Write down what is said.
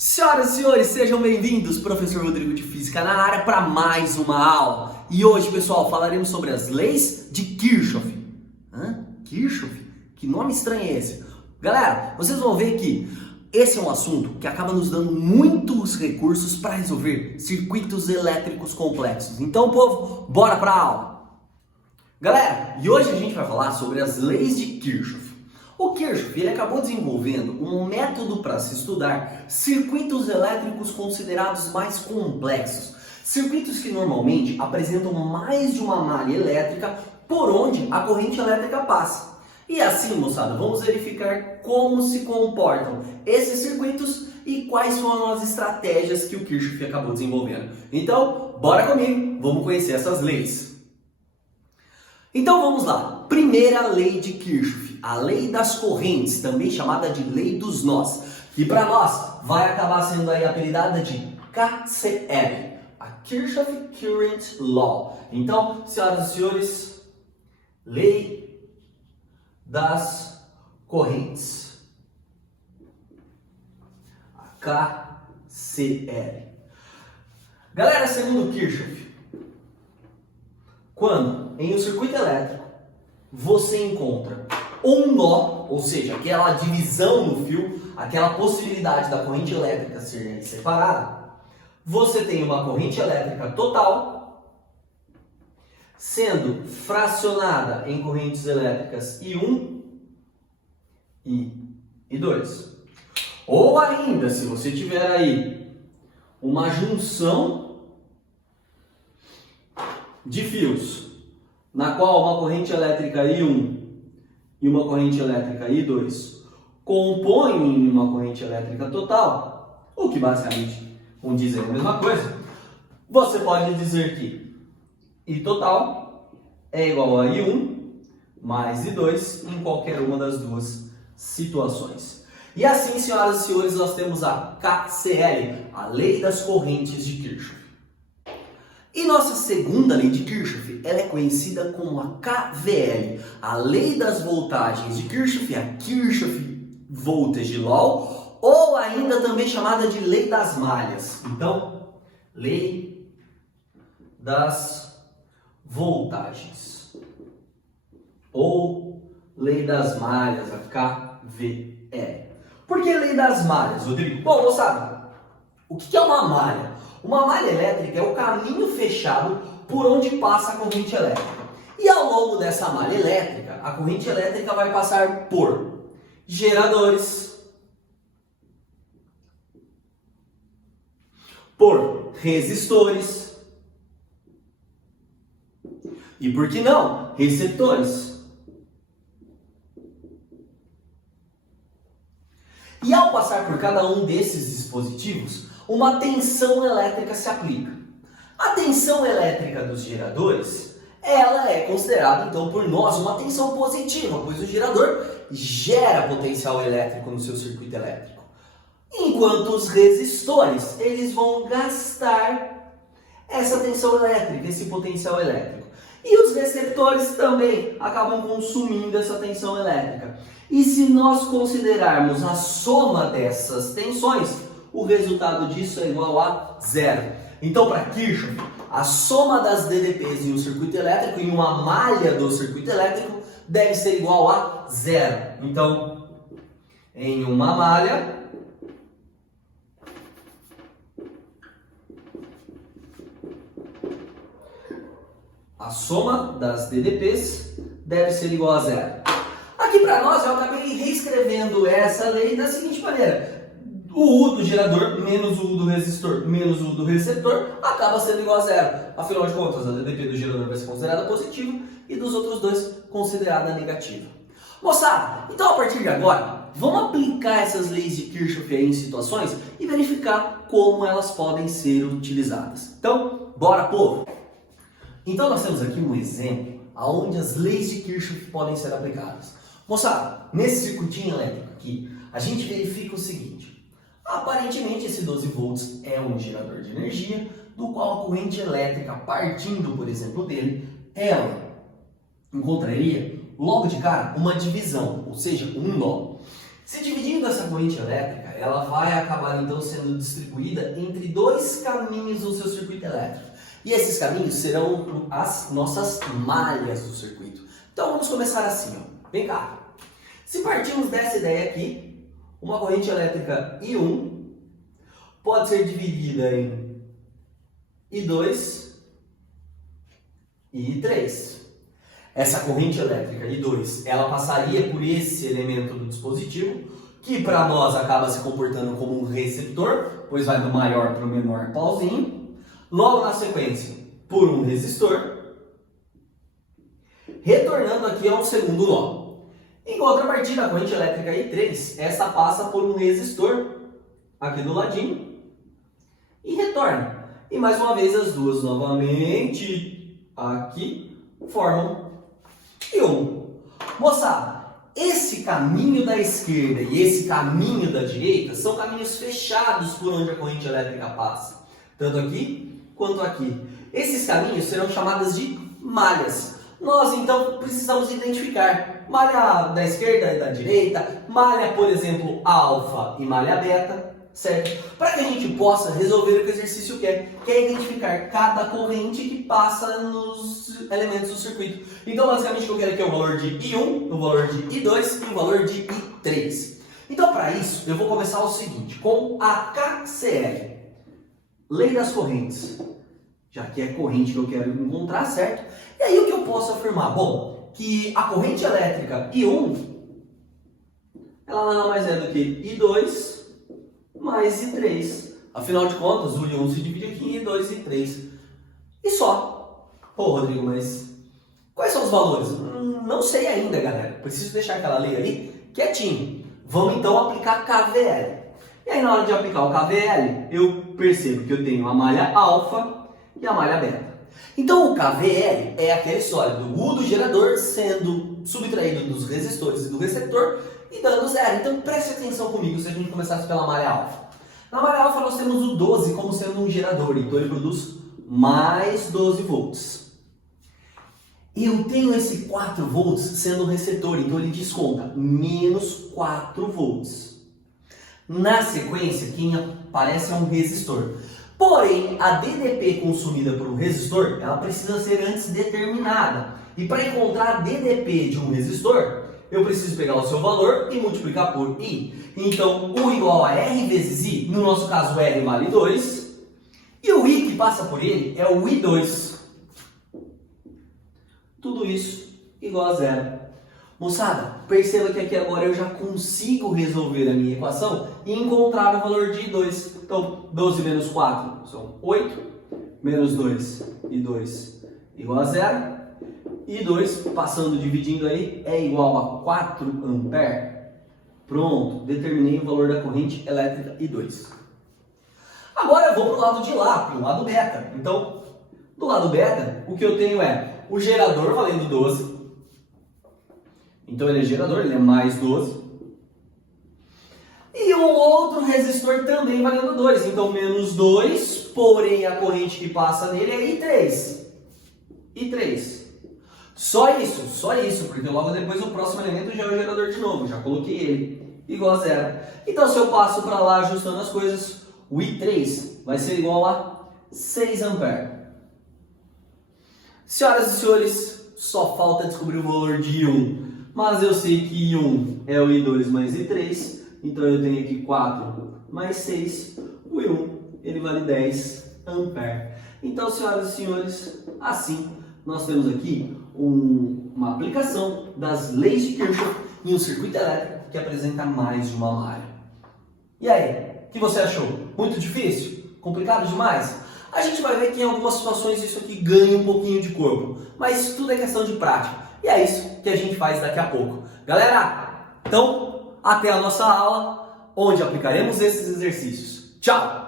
Senhoras e senhores, sejam bem-vindos, professor Rodrigo de Física na área para mais uma aula. E hoje, pessoal, falaremos sobre as leis de Kirchhoff. Kirchhoff? Que nome estranho é esse? Galera, vocês vão ver que esse é um assunto que acaba nos dando muitos recursos para resolver circuitos elétricos complexos. Então, povo, bora para a aula! Galera, e hoje a gente vai falar sobre as leis de Kirchhoff. O Kirchhoff ele acabou desenvolvendo um método para se estudar circuitos elétricos considerados mais complexos. Circuitos que normalmente apresentam mais de uma malha elétrica por onde a corrente elétrica passa. E assim, moçada, vamos verificar como se comportam esses circuitos e quais foram as estratégias que o Kirchhoff acabou desenvolvendo. Então, bora comigo, vamos conhecer essas leis. Então vamos lá. Primeira lei de Kirchhoff, a lei das correntes, também chamada de lei dos nós, que para nós vai acabar sendo aí apelidada de KCL, a Kirchhoff Current Law. Então, senhoras e senhores, lei das correntes, a KCL. Galera, segundo Kirchhoff, quando em um circuito elétrico você encontra um nó, ou seja, aquela divisão no fio, aquela possibilidade da corrente elétrica ser separada, você tem uma corrente elétrica total sendo fracionada em correntes elétricas I1 e I2. Ou ainda, se você tiver aí uma junção de fios, na qual uma corrente elétrica I1 e uma corrente elétrica I2 compõem uma corrente elétrica total, o que basicamente dizem a mesma coisa, você pode dizer que I total é igual a I1 mais I2 em qualquer uma das duas situações. E assim, senhoras e senhores, nós temos a KCL, a lei das correntes de Kirchhoff. E nossa segunda lei de Kirchhoff, ela é conhecida como a KVL, a lei das voltagens de Kirchhoff, a Kirchhoff Voltage Law, ou ainda também chamada de lei das malhas. Então, lei das voltagens, ou lei das malhas, a KVL. Por que lei das malhas, Rodrigo? Bom, moçada, o que é uma malha? Uma malha elétrica é o caminho fechado por onde passa a corrente elétrica. E ao longo dessa malha elétrica, a corrente elétrica vai passar por geradores, por resistores e, por que não, receptores. E ao passar por cada um desses dispositivos, uma tensão elétrica se aplica. A tensão elétrica dos geradores, ela é considerada então por nós uma tensão positiva, pois o gerador gera potencial elétrico no seu circuito elétrico. Enquanto os resistores, eles vão gastar essa tensão elétrica, esse potencial elétrico. E os receptores também acabam consumindo essa tensão elétrica. E se nós considerarmos a soma dessas tensões, o resultado disso é igual a zero. Então, para Kirchhoff, a soma das DDPs em um circuito elétrico, em uma malha do circuito elétrico, deve ser igual a zero. Então, em uma malha, a soma das DDPs deve ser igual a zero. Aqui para nós, eu acabei reescrevendo essa lei da seguinte maneira: o U do gerador menos o U do resistor menos o U do receptor acaba sendo igual a zero. Afinal de contas, a DDP do gerador vai ser considerada positiva e dos outros dois considerada negativa. Moçada, então a partir de agora, vamos aplicar essas leis de Kirchhoff aí em situações e verificar como elas podem ser utilizadas. Então, bora, povo! Então nós temos aqui um exemplo onde as leis de Kirchhoff podem ser aplicadas. Moçada, nesse circuitinho elétrico aqui, a gente verifica o seguinte: aparentemente esse 12 volts é um gerador de energia, do qual a corrente elétrica partindo, por exemplo, dele, ela encontraria logo de cara uma divisão, ou seja, um nó. Se dividindo essa corrente elétrica, ela vai acabar então sendo distribuída entre dois caminhos no seu circuito elétrico. E esses caminhos serão as nossas malhas do circuito. Então vamos começar assim, ó. Vem cá. Se partirmos dessa ideia aqui, uma corrente elétrica I1 pode ser dividida em I2 e I3. Essa corrente elétrica I2, ela passaria por esse elemento do dispositivo, que para nós acaba se comportando como um receptor, pois vai do maior para o menor pauzinho. Logo na sequência, por um resistor, retornando aqui ao segundo nó. Em contrapartida, a corrente elétrica I3, essa passa por um resistor aqui do ladinho e retorna. E mais uma vez as duas novamente aqui formam I1. Moçada, esse caminho da esquerda e esse caminho da direita são caminhos fechados por onde a corrente elétrica passa, tanto aqui quanto aqui. Esses caminhos serão chamados de malhas. Nós então precisamos identificar malha da esquerda e da direita, malha, por exemplo, alfa e malha beta, certo? Para que a gente possa resolver o que o exercício quer, que é identificar cada corrente que passa nos elementos do circuito. Então, basicamente, o que eu quero aqui é o valor de I1, o valor de I2 e o valor de I3. Então, para isso, eu vou começar o seguinte, com a KCL, lei das correntes, já que é corrente que eu quero encontrar, certo? E aí, o que eu posso afirmar? Bom, que a corrente elétrica I1, ela nada mais é do que I2 mais I3. Afinal de contas, o I1 se divide aqui em I2 e I3. E só. Pô, Rodrigo, mas quais são os valores? Não sei ainda, galera. Preciso deixar aquela lei ali quietinho. Vamos então aplicar KVL. E aí, na hora de aplicar o KVL, eu percebo que eu tenho a malha alfa e a malha beta. Então, o KVL é aquele sólido, o U do gerador sendo subtraído dos resistores e do receptor e dando zero. Então preste atenção comigo se a gente começasse pela malha alfa. Na malha alfa nós temos o 12 como sendo um gerador, então ele produz mais 12 volts. Eu tenho esse 4 volts sendo o receptor, então ele desconta menos 4 volts. Na sequência, quem aparece é um resistor. Porém, a DDP consumida por um resistor, ela precisa ser antes determinada. E para encontrar a DDP de um resistor, eu preciso pegar o seu valor e multiplicar por I. Então, U igual a R vezes I, no nosso caso R vale 2, e o I que passa por ele é o I2. Tudo isso igual a zero. Moçada, perceba que aqui agora eu já consigo resolver a minha equação e encontrar o valor de I2. Então, 12 menos 4 são 8, menos 2, I2 igual a zero. I2, passando, dividindo aí, é igual a 4 ampere. Pronto, determinei o valor da corrente elétrica I2. Agora eu vou para o lado de lá, para o lado beta. Então, do lado beta, o que eu tenho é o gerador valendo 12. Então ele é gerador, ele é mais 12. E um outro resistor também valendo 2. Então menos 2, porém a corrente que passa nele é I3. I3. Só isso, porque logo depois o próximo elemento já é o gerador de novo, já coloquei ele, igual a zero. Então se eu passo para lá ajustando as coisas, o I3 vai ser igual a 6 ampere. Senhoras e senhores, só falta descobrir o valor de I1, mas eu sei que I1 é o I2 mais I3, então eu tenho aqui 4 mais 6, o I1 ele vale 10 ampere. Então, senhoras e senhores, assim nós temos aqui uma aplicação das leis de Kirchhoff em um circuito elétrico que apresenta mais de uma malha. E aí, o que você achou? Muito difícil? Complicado demais? A gente vai ver que em algumas situações isso aqui ganha um pouquinho de corpo, mas tudo é questão de prática. E é isso que a gente faz daqui a pouco. Galera, então, até a nossa aula, onde aplicaremos esses exercícios. Tchau!